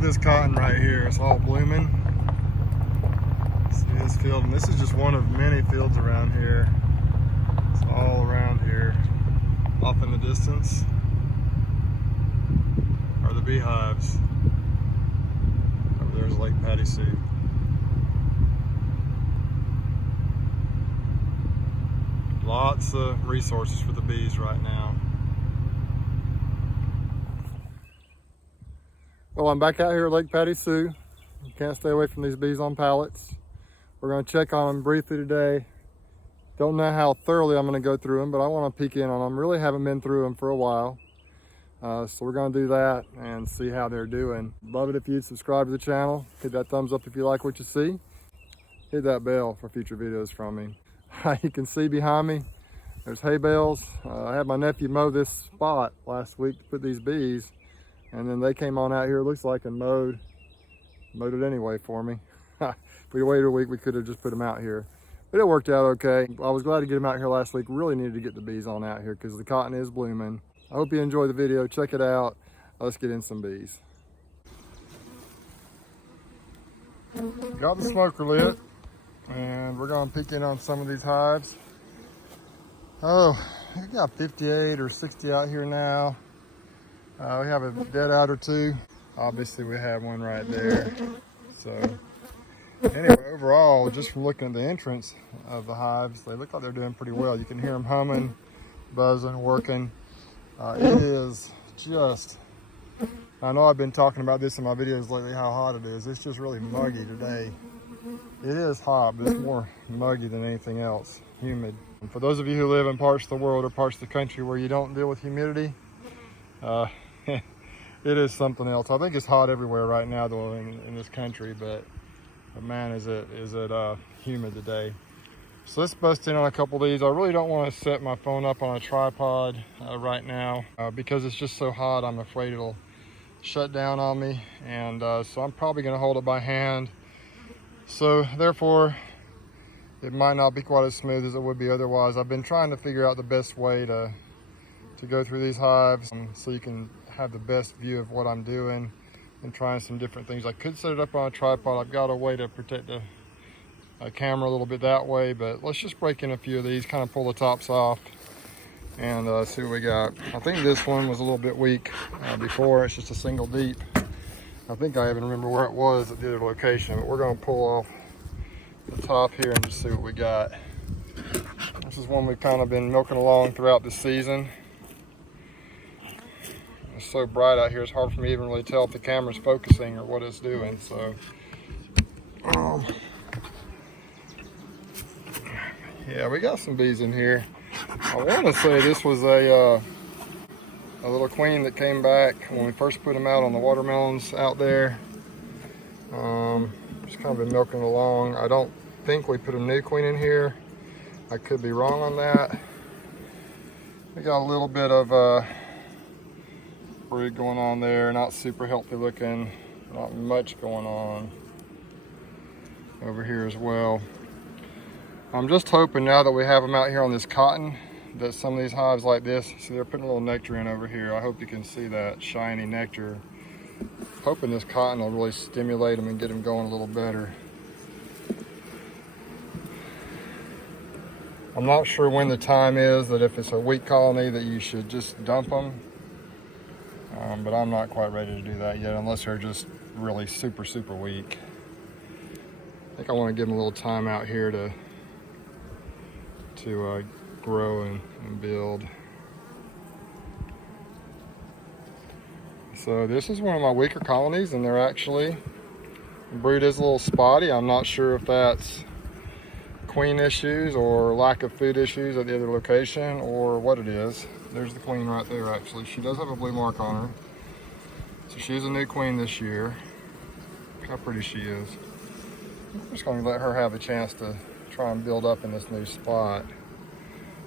at this cotton right here. It's all blooming. See this field, and this is just one of many fields around here. It's all around here. Off in the distance are the beehives. Over there's Lake Patti Sue. Lots of resources for the bees right now. Well, I'm back out here at Lake Patti Sue. You can't stay away from these bees on pallets. We're going to check on them briefly today. Don't know how thoroughly I'm going to go through them, but I want to peek in on them. Really haven't been through them for a while. So we're going to do that and see how they're doing. Love it if you'd subscribe to the channel. Hit that thumbs up if you like what you see. Hit that bell for future videos from me. You can see behind me, there's hay bales. I had my nephew mow this spot last week to put these bees, and then they came on out here, it looks like, and mowed it anyway for me. If we waited a week, we could have just put them out here. But it worked out okay. I was glad to get them out here last week. Really needed to get the bees on out here because the cotton is blooming. I hope you enjoy the video. Check it out. Let's get in some bees. Got the smoker lit, and we're going to peek in on some of these hives. Oh, we got 58 or 60 out here now. We have a dead out or two. Obviously, we have one right there. So anyway, overall, just from looking at the entrance of the hives, they look like they're doing pretty well. You can hear them humming, buzzing, working. It is just, I know I've been talking about this in my videos lately, how hot it is. It's just really muggy today. It is hot, but it's more muggy than anything else, humid. And for those of you who live in parts of the world or parts of the country where you don't deal with humidity, it is something else. I think it's hot everywhere right now though in this country, but man, is it humid today. So let's bust in on a couple of these. I really don't want to set my phone up on a tripod right now because it's just so hot. I'm afraid it'll shut down on me, and so I'm probably going to hold it by hand. So therefore, it might not be quite as smooth as it would be otherwise. I've been trying to figure out the best way to go through these hives so you can have the best view of what I'm doing, and trying some different things. I could set it up on a tripod. I've got a way to protect the camera a little bit that way, but let's just break in a few of these, kind of pull the tops off and see what we got. I think this one was a little bit weak before. It's just a single deep. I think I even remember where it was at the other location, but we're going to pull off the top here and just see what we got. This is one we've kind of been milking along throughout the season. It's so bright out here, it's hard for me to even really tell if the camera's focusing or what it's doing. So yeah, we got some bees in here. I want to say this was a little queen that came back when we first put them out on the watermelons out there. Just kind of been milking along. I don't think we put a new queen in here. I could be wrong on that. We got a little bit of brood going on there, not super healthy looking, not much going on over here as well. I'm just hoping now that we have them out here on this cotton that some of these hives like this, see they're putting a little nectar in over here. I hope you can see that shiny nectar. Hoping this cotton will really stimulate them and get them going a little better. I'm not sure when the time is that if it's a weak colony that you should just dump them. But I'm not quite ready to do that yet unless they're just really super weak. I think I want to give them a little time out here to grow and build. So this is one of my weaker colonies, and they're actually, the brood is a little spotty. I'm not sure if that's queen issues or lack of food issues at the other location or what it is. There's the queen right there actually. She does have a blue mark on her. So she's a new queen this year. Look how pretty she is. I'm just going to let her have a chance to try and build up in this new spot.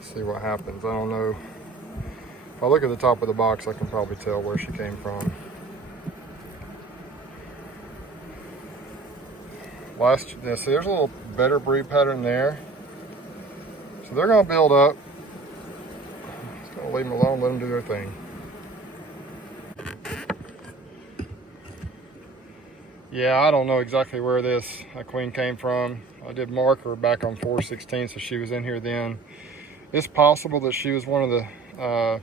See what happens. I don't know. If I look at the top of the box, I can probably tell where she came from. See, there's a little better brood pattern there. So they're going to build up. Just going to leave them alone, let them do their thing. Yeah, I don't know exactly where this queen came from. I did mark her back on 4/16, so she was in here then. It's possible that she was one of the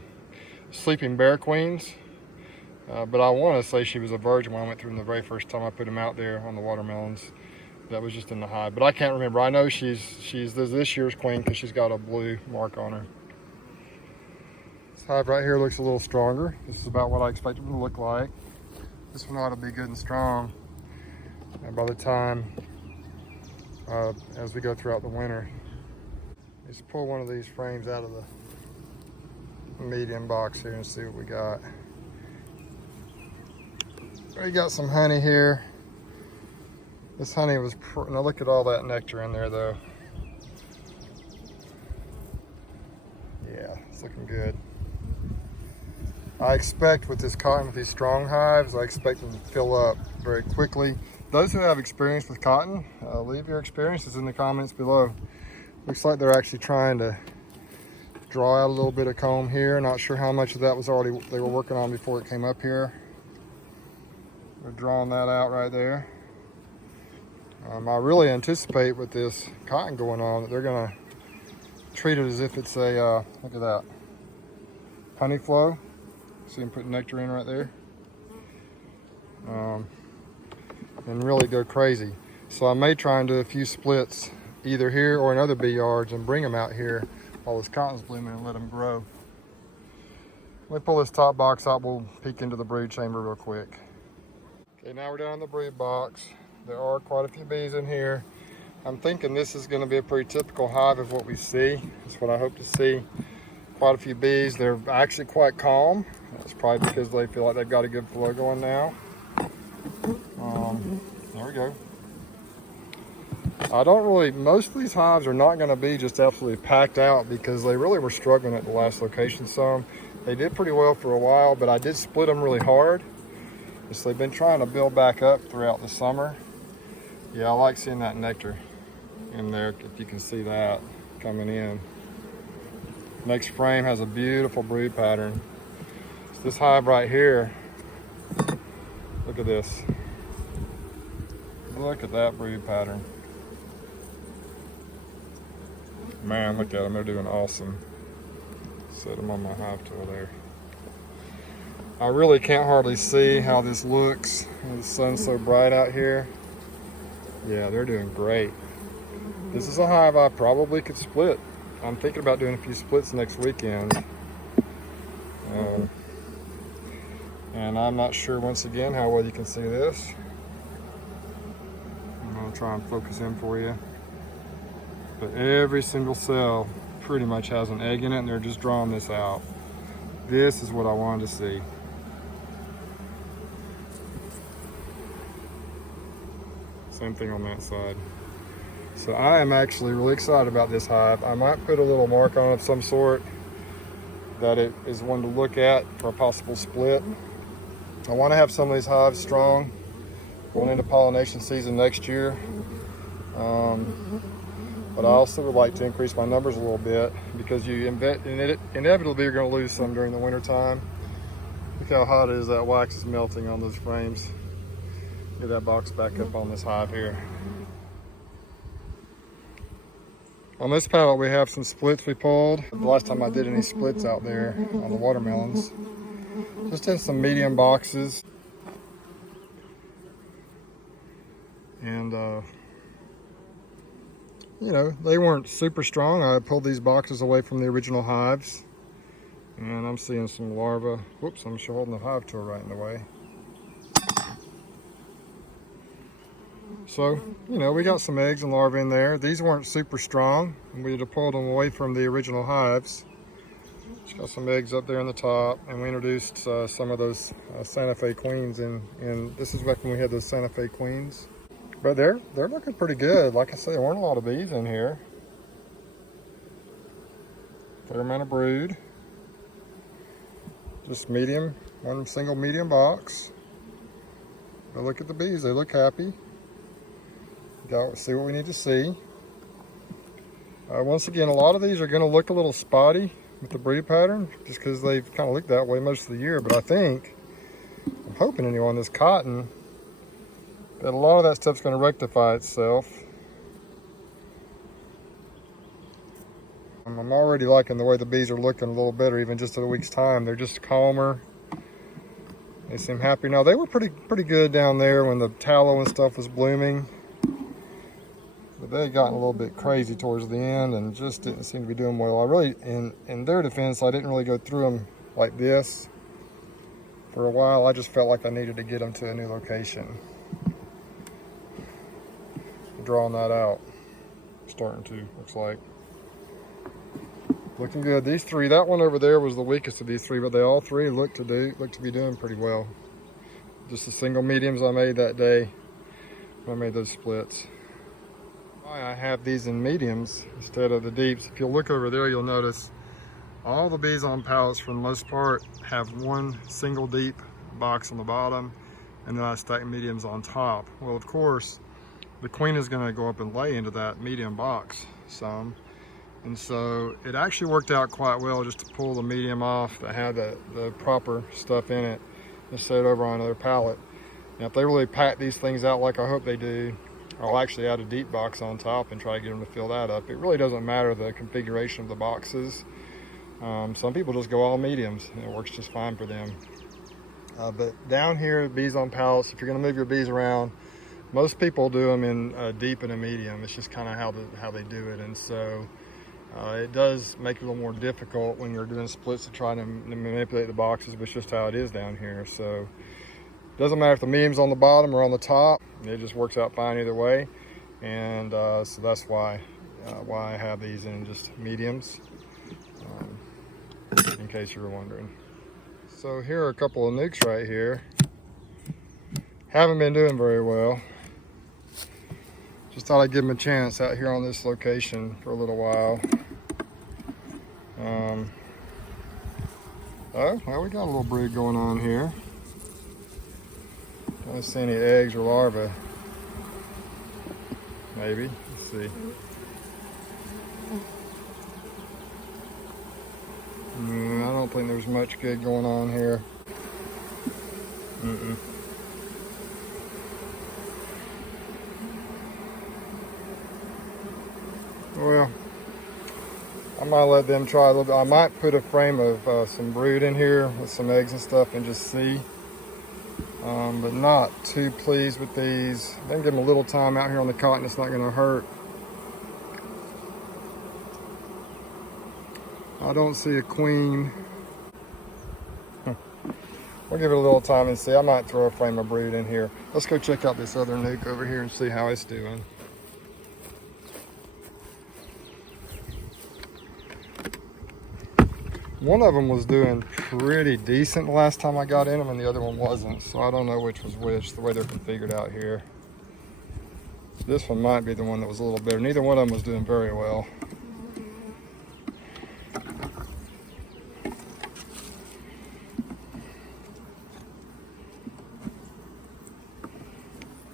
sleeping bear queens, but I want to say she was a virgin when I went through them the very first time I put them out there on the watermelons. That was just in the hive, but I can't remember. I know she's this year's queen because she's got a blue mark on her. This hive right here looks a little stronger. This is about what I expected them to look like. This one ought to be good and strong. And by the time, as we go throughout the winter, let's pull one of these frames out of the medium box here and see what we got. We got some honey here. This honey was, now look at all that nectar in there though. Yeah, it's looking good. I expect with this cotton, with these strong hives, I expect them to fill up very quickly. Those who have experience with cotton, leave your experiences in the comments below. Looks like they're actually trying to draw out a little bit of comb here. Not sure how much of that was already they were working on before it came up here. They're drawing that out right there. I really anticipate with this cotton going on that they're gonna treat it as if it's a, look at that, honey flow. See them put nectar in right there. And really go crazy. So I may try and do a few splits either here or in other bee yards and bring them out here while this cotton's blooming and let them grow. Let me pull this top box out. We'll peek into the brood chamber real quick. Okay, now we're down in the brood box. There are quite a few bees in here. I'm thinking this is going to be a pretty typical hive of what we see. That's what I hope to see. Quite a few bees. They're actually quite calm. That's probably because they feel like they've got a good flow going now. There we go. I don't really, most of these hives are not going to be just absolutely packed out because they really were struggling at the last location some. They did pretty well for a while, but I did split them really hard. So they've been trying to build back up throughout the summer. Yeah, I like seeing that nectar in there, if you can see that coming in. Next frame has a beautiful brood pattern. So this hive right here, look at this. Look at that brood pattern. Man, look at them, they're doing awesome. Set them on my hive tool there. I really can't hardly see how this looks. The sun's so bright out here. Yeah, they're doing great. This is a hive I probably could split. I'm thinking about doing a few splits next weekend. And I'm not sure, once again, how well you can see this. I'm gonna try and focus in for you. But every single cell pretty much has an egg in it, and they're just drawing this out. This is what I wanted to see. Same thing on that side. So I am actually really excited about this hive. I might put a little mark on it of some sort that it is one to look at for a possible split. I want to have some of these hives strong going into pollination season next year. But I also would like to increase my numbers a little bit because you inevitably are going to lose some during the winter time. Look how hot it is, that wax is melting on those frames. Get that box back up on this hive here. On this pallet we have some splits we pulled. The last time I did any splits out there on the watermelons. Just in some medium boxes. And you know, they weren't super strong. I pulled these boxes away from the original hives. And I'm seeing some larvae. Whoops, I'm holding the hive tool right in the way. So, you know, we some eggs and larvae in there. These weren't super strong. We had to pull them away from the original hives. Just got some eggs up there on the top. And we introduced some of those Santa Fe queens in. And this is back when we had those Santa Fe queens. But they're looking pretty good. Like I said, there weren't a lot of bees in here. Fair amount of brood. Just medium, one single medium box. But look at the bees, they look happy. Got to see what we need to see. Once again, a lot of these are going to look a little spotty with the brood pattern, just because they've kind of looked that way most of the year. But I'm hoping anyway, on this cotton, But a lot of that stuff's going to rectify itself. I'm already liking the way the bees are looking a little better, even just in a week's time. They're just calmer. They seem happy now. They were pretty good down there when the tallow and stuff was blooming. But they had gotten a little bit crazy towards the end and just didn't seem to be doing well. I really, in their defense, I didn't really go through them like this for a while. I just felt like I needed to get them to a new location. Drawing that out. Starting to, looks like. Looking good. These three, that one over there was the weakest of these three, but they all three look to be doing pretty well. Just the single mediums I made that day when I made those splits. Why I have these in mediums instead of the deeps. If you look over there, you'll notice all the bees on pallets for the most part have one single deep box on the bottom, and then I stack mediums on top. Well, of course, the queen is going to go up and lay into that medium box some. And so it actually worked out quite well just to pull the medium off that had the proper stuff in it and set it over on another pallet. Now, if they really pack these things out like I hope they do, I'll actually add a deep box on top and try to get them to fill that up. It really doesn't matter the configuration of the boxes. Some people just go all mediums and it works just fine for them. But down here, bees on pallets, if you're gonna move your bees around, most people do them in a deep and a medium. It's just kind of how they do it. And so it does make it a little more difficult when you're doing splits to try to manipulate the boxes, but it's just how it is down here. So it doesn't matter if the medium's on the bottom or on the top. It just works out fine either way. And so that's why I have these in just mediums, in case you were wondering. So here are a couple of nukes right here. Haven't been doing very well. Just thought I'd give them a chance out here on this location for a little while. Oh, well, we got a little brood going on here. Don't see any eggs or larvae. Maybe. Let's see. I don't think there's much good going on here. Well, I might let them try a little bit. I might put a frame of some brood in here with some eggs and stuff and just see. But not too pleased with these. I think give them a little time out here on the cotton. It's not going to hurt. I don't see a queen. We'll give it a little time and see. I might throw a frame of brood in here. Let's go check out this other nuke over here and see how it's doing. One of them was doing pretty decent the last time I got in them, and the other one wasn't. So I don't know which was which, the way they're configured out here. This one might be the one that was a little better. Neither one of them was doing very well.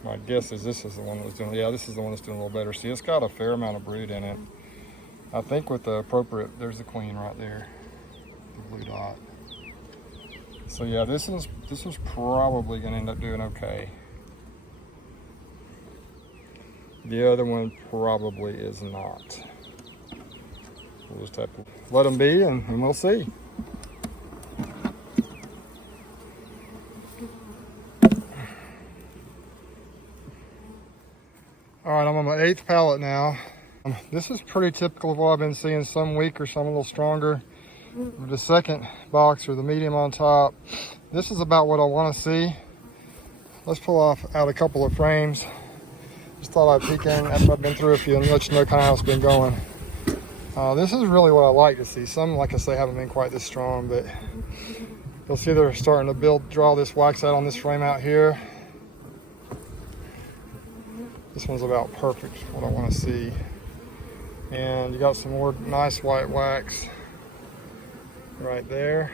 My guess is this is the one that was doing, yeah, this is the one that's doing a little better. See, it's got a fair amount of brood in it. I think with the appropriate, there's the queen right there. Blue dot. So yeah, this is probably going to end up doing okay. The other one probably is not. We'll just have to let them be and we'll see. All right, I'm on my 8th pallet now. This is pretty typical of what I've been seeing. Some weaker, some a little stronger. The second box or the medium on top. This is about what I want to see. Let's pull out a couple of frames. Just thought I'd peek in after I've been through a few and let you know kind of how it's been going. This is really what I like to see. Some, like I say, haven't been quite this strong, but you'll see they're starting to draw this wax out on this frame out here. This one's about perfect, what I want to see. And you got some more nice white wax right there.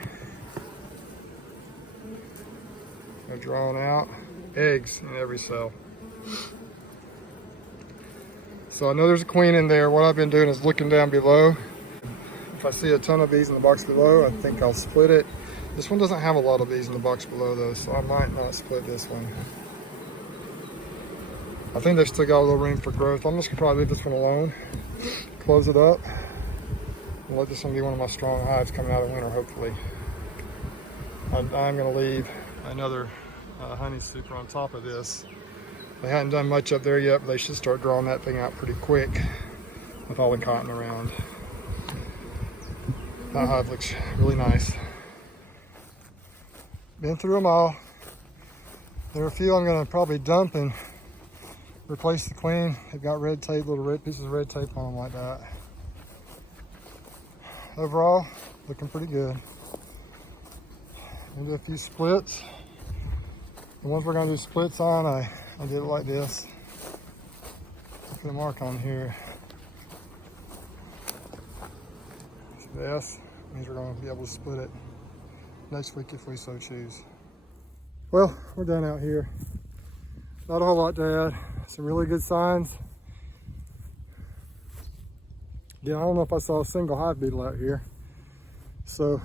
They're drawing out eggs in every cell. So I know there's a queen in there. What I've been doing is looking down below. If I see a ton of bees in the box below, I think I'll split it. This one doesn't have a lot of bees in the box below though, so I might not split this one. I think they still got a little room for growth. I'm just gonna probably leave this one alone, close it up, and let this one be one of my strong hives coming out of winter, hopefully. I'm gonna leave another honey super on top of this. They hadn't done much up there yet, but they should start drawing that thing out pretty quick with all the cotton around. That hive looks really nice. Been through them all. There are a few I'm gonna probably dump and replace the queen. They've got red tape, little red pieces of red tape on them like that. Overall, looking pretty good. Gonna do a few splits. The ones we're gonna do splits on, I did it like this. Put a mark on here. This means we're going to be able to split it next week if we so choose. Well, we're done out here. Not a whole lot to add. Some really good signs. Yeah, I don't know if I saw a single hive beetle out here. So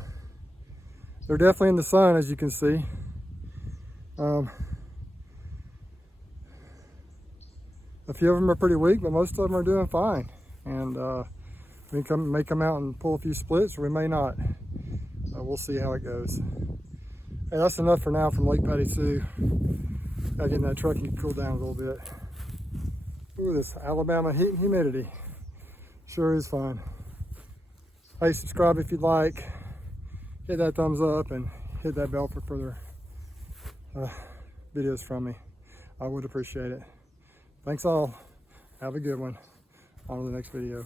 they're definitely in the sun, as you can see. A few of them are pretty weak, but most of them are doing fine. And we may come out and pull a few splits, or we may not. We'll see how it goes. Hey, that's enough for now from Lake Patti Sue. Gotta get in that truck and cool down a little bit. Ooh, this Alabama heat and humidity sure is fun. Hey, subscribe if you'd like. Hit that thumbs up and hit that bell for further videos from me. I would appreciate it. Thanks all. Have a good one. On to the next video.